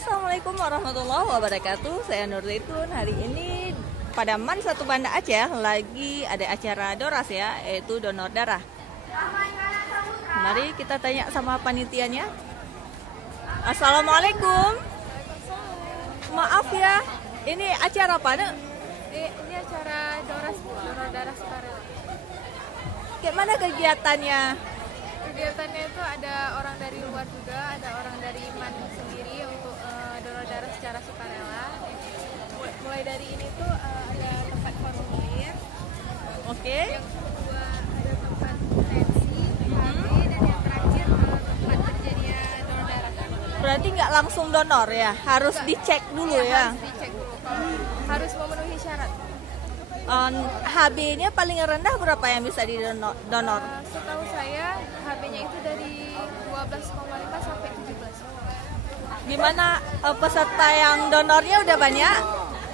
Assalamualaikum warahmatullahi wabarakatuh. Saya Nur Zaitun. Hari ini pada MAN 1 Banda Aceh lagi ada acara DORAS ya, yaitu donor darah. Mari kita tanya sama panitianya. Assalamualaikum. Maaf ya, ini acara apa nih? Ini acara DORAS, donor darah sukarela. Gimana kegiatannya? Kegiatannya itu ada orang dari luar juga, ada orang dari MAN sendiri untuk donor darah secara sukarela. Mulai dari ini tuh ada tempat formulir. Oke. Yang kedua ada tempat tensi, HB, dan yang terakhir tempat terjadinya donor darah. Berarti nggak langsung donor ya? Harus dicek dulu ya? Harus dicek dulu, harus memenuhi syarat. HB-nya paling rendah berapa yang bisa didonor? Setahu saya HB-nya itu dari 12,5 sampai 17. Gimana peserta yang donornya udah banyak?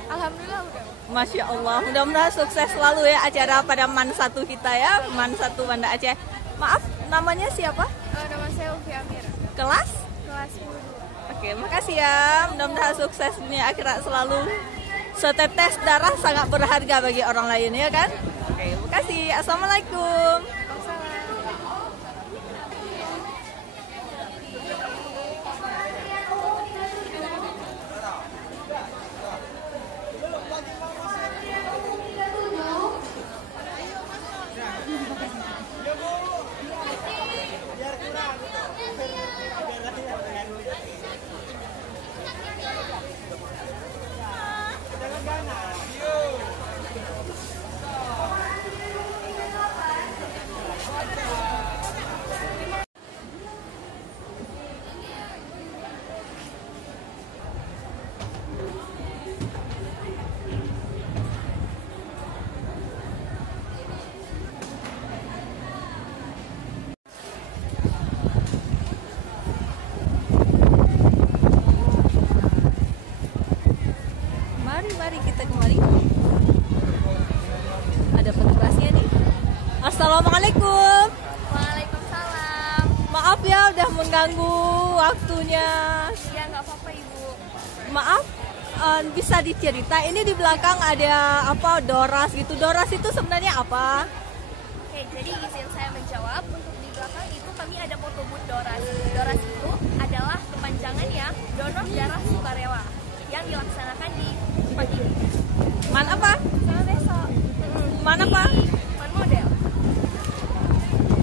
Alhamdulillah udah. Masya Allah, mudah-mudahan sukses selalu ya acara pada MAN 1 kita ya, MAN 1 Banda Aceh. Maaf, namanya siapa? Nama saya Ufi Amira. Kelas? Kelas 10. Oke, makasih ya. Mudah-mudahan sukses dunia akhirat selalu. Setetes darah sangat berharga bagi orang lain ya kan? Oke, makasih. Assalamualaikum. Mari kita kembali. Ada petugasnya nih. Assalamualaikum. Waalaikumsalam. Maaf ya udah mengganggu waktunya. Ya nggak apa-apa Ibu. Maaf, bisa dicerita ini di belakang ada apa DORAS gitu. DORAS itu sebenarnya apa? Oke, jadi izin saya menjawab. Untuk di belakang itu kami ada foto booth DORAS. DORAS itu adalah kepanjangannya donor darah sukarela yang dilaksanakan di tempat ini. MAN apa? Sama besok. MAN apa? MAN model.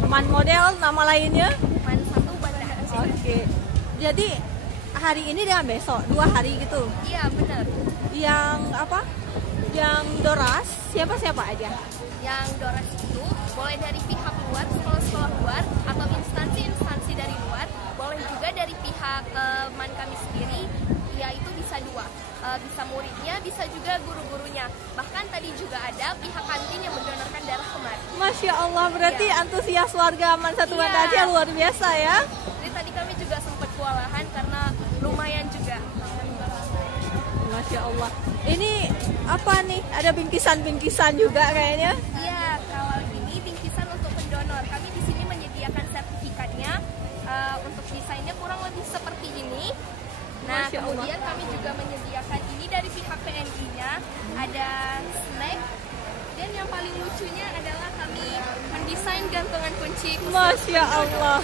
MAN model, nama lainnya? MAN 1 Banda Aceh. Oke. Jadi hari ini dengan besok 2 hari gitu. Iya benar. Yang apa? Yang DORAS siapa-siapa aja? Yang DORAS itu boleh dari pihak luar, sekolah-sekolah luar, atau instansi-instansi dari luar. Boleh juga dari pihak MAN kami sendiri. Ya itu bisa 2. Bisa muridnya, bisa juga guru-gurunya. Bahkan tadi juga ada pihak kantin yang mendonorkan darah kemarin. Masya Allah, berarti antusias warga MAN 1 Banda Aceh luar biasa ya. Jadi tadi kami juga sempat kewalahan karena lumayan juga. Masya Allah. Ini apa nih? Ada bingkisan-bingkisan juga kayaknya. Iya, kalau ini bingkisan untuk pendonor. Kami di sini menyediakan sertifikatnya. Untuk desainnya kurang lebih seperti ini. Nah, Masya Allah. kemudian kami juga menyediakan ini dari pihak PNI-nya. Ada snack. Dan yang paling lucunya adalah kami mendesain gantungan kunci khusus. Masya Allah.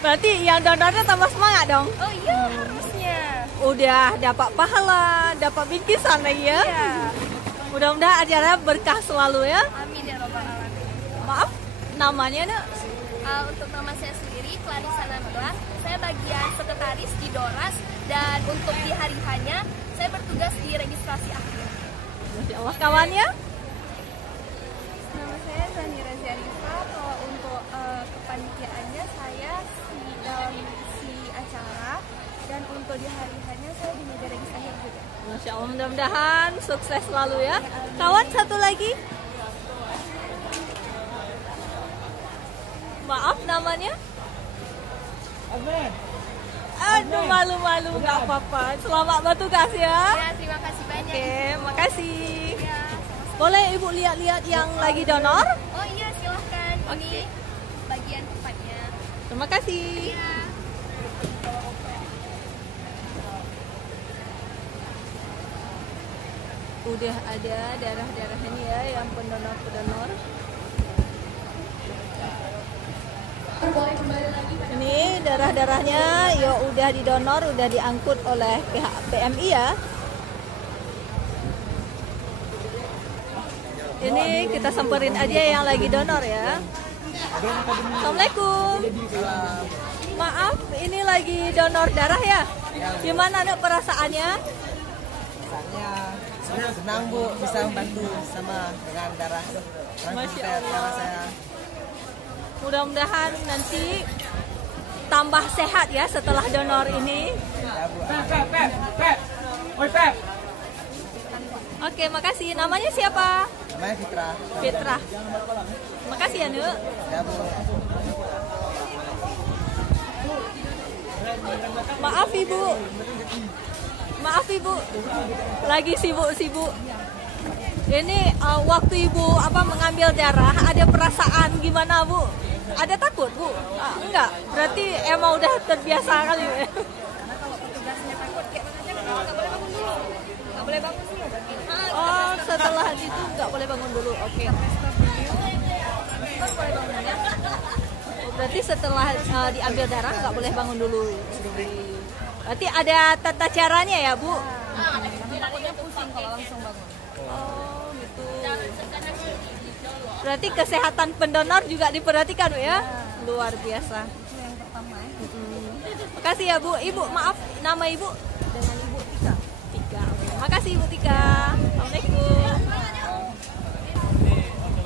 Berarti yang donornya tambah semangat dong. Oh iya, harusnya. Udah dapat pahala, dapat bingkisan lagi ya. Iya. Mudah-mudahan acaranya berkah selalu ya. Amin ya robbal alamin. Maaf, namanya nak? Untuk nama saya sendiri, Clarissa Nabila. Saya bagian sekretaris di DORAS. Dan untuk di hari hanya, saya bertugas di registrasi akhir. Masya Allah. Kawannya? Nama saya Zahira Zarifa. Kalau untuk kepanitiaannya saya si acara. Dan untuk di hari hanya saya di meja registrasi akhir juga. Masya Allah, mudah-mudahan sukses selalu ya. Kawan satu lagi. Maaf namanya? Aduh, malu-malu, nggak apa-apa. Selamat bertugas ya. Ya, terima kasih banyak. Oke, makasih. Ya, sama-sama. Boleh Ibu lihat-lihat yang lagi donor? Oh iya, silahkan. Oke. Ini bagian tempatnya. Terima kasih. Ya. udah ada darah-darahnya ya yang pendonor-pendonor. Ini darah-darahnya ya udah didonor, udah diangkut oleh pihak PMI ya. Ini kita samperin aja yang lagi donor ya. Assalamualaikum. Maaf, ini lagi donor darah ya? Gimana nih perasaannya? Perasaannya senang Bu, bisa membantu sama dengan darah. Masya Darah Allah. saya. Mudah-mudahan nanti tambah sehat ya setelah donor ini. Ya Bu. Oke, makasih. Namanya siapa? Namanya Fitra. Fitra. Makasih ya, Nuk. Ya Bu. Maaf Ibu. Maaf Ibu. Lagi sibuk-sibuk. Ini waktu Ibu mengambil darah, ada perasaan gimana Bu? Ada takut Bu? Enggak. Berarti emang udah terbiasa kali ya. Karena kalau petugasnya takut, kayak makanya nggak boleh bangun dulu. Nggak boleh bangun dulu. Oh, setelah itu nggak boleh bangun dulu. Oke. Boleh bangun ya. Berarti setelah diambil darah nggak boleh bangun dulu. Berarti ada tata caranya ya Bu? Takutnya pusing kalau langsung bangun. Oh gitu. Berarti kesehatan pendonor juga diperhatikan Bu ya? Luar biasa. Itu yang pertama ya. Makasih ya Bu. Ibu maaf, nama Ibu? Dengan Ibu Tika. Tika. Makasih Ibu Tika. Assalamualaikum.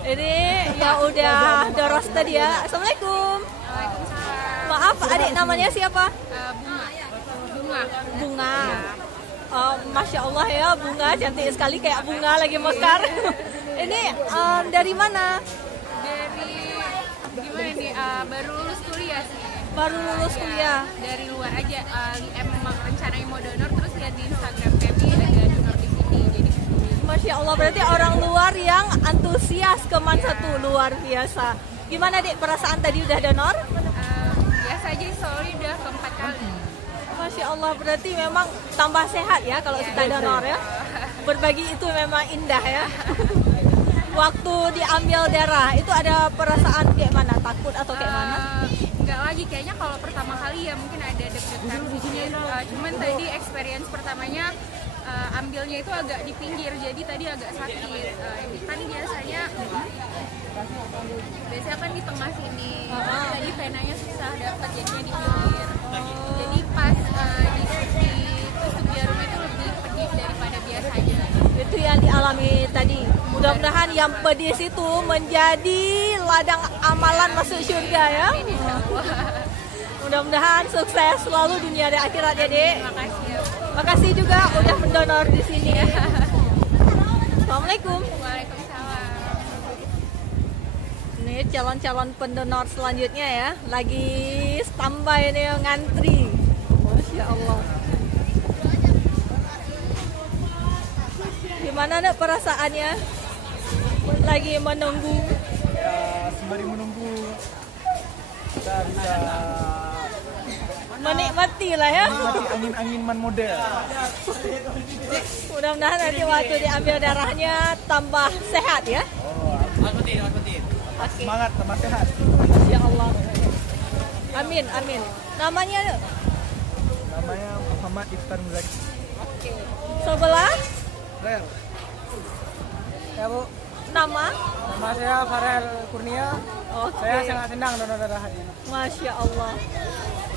Ini ya udah doros tadi ya. Assalamualaikum. Waalaikumsalam. Maaf, adik namanya siapa? Bunga. Bunga. Oh, Masya Allah ya, bunga cantik sekali kayak bunga lagi mekar. Ini dari mana? Dari gimana nih, baru lulus kuliah sih. Baru lulus kuliah. Dari luar aja, emang rencananya mau donor, terus lihat di Instagram PMI ada donor di sini, jadi Masya Allah, berarti orang luar yang antusias ke Man Satu, luar biasa. Gimana Dek, perasaan tadi udah donor? biasa aja, soalnya udah keempat kali. Masya Allah, berarti memang tambah sehat ya kalau kita donor ya. Berbagi itu memang indah ya. Waktu diambil darah itu ada perasaan kayak mana? Takut atau kayak mana? Nggak lagi, kayaknya kalau pertama kali ya mungkin ada deg-degan. Cuman tadi experience pertamanya ambilnya itu agak di pinggir, jadi tadi agak sakit. Kan biasanya kan di tengah sini, tadi venanya susah dapat, jadinya di pinggir. Jadi pas di tusuk jarum itu lebih pedih daripada biasanya. Itu yang dialami tadi. Mudah-mudahan yang pedis itu menjadi ladang amalan masuk surga ya. Mudah-mudahan sukses selalu dunia dan akhirat ya Dek. Makasih ya. Makasih juga udah mendonor di sini. Assalamualaikum. Waalaikumsalam. Ini calon-calon pendonor selanjutnya ya. Lagi standby nih ngantri. Masya Allah. Gimana nih perasaannya? Lagi menunggu. Ya, sembari menunggu kita bisa Menikmati lah ya. menikmati angin-angin man model. Mudah-mudahan nanti waktu diambil darahnya tambah sehat ya. Semangat, tambah sehat. Ya Allah. Amin, amin. Namanya yuk. Namanya Muhammad Iftar Muzaki. Sebelah Rel. Ya Bu, nama. nama saya Farel Kurnia. Oke. Saya sangat senang donor darah hari ini. Masya Allah.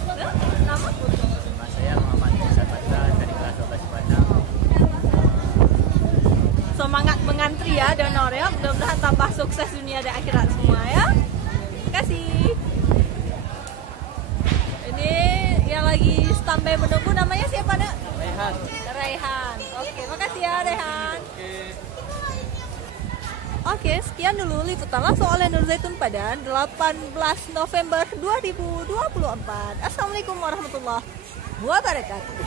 Nama? Nama saya Muhammad Musa Patra dari kelas 12 Padang. Semangat mengantri ya donor ya. Mudah-mudahan tambah sukses dunia dan akhirat semua ya. Terima kasih. Ini yang lagi standby menunggu namanya siapa Nak? Rehan. Raihan. Oke, makasih ya Raihan. Oke, sekian dulu liputan langsung oleh Nur Zaitun Padan 18 November 2024. Assalamualaikum warahmatullahi wabarakatuh.